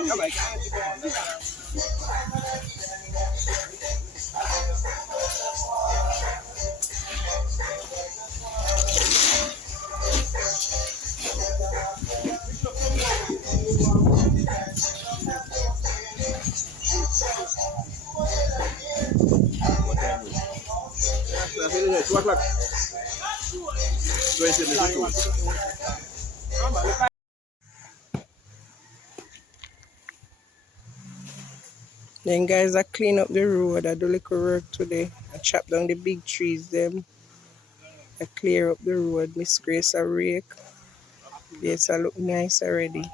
2 o'clock. 20 minutes. Then guys, I clean up the road. I do little work today. I chop down the big trees them. I clear up the road. Miss Grace a rake. Yes, I look nice already.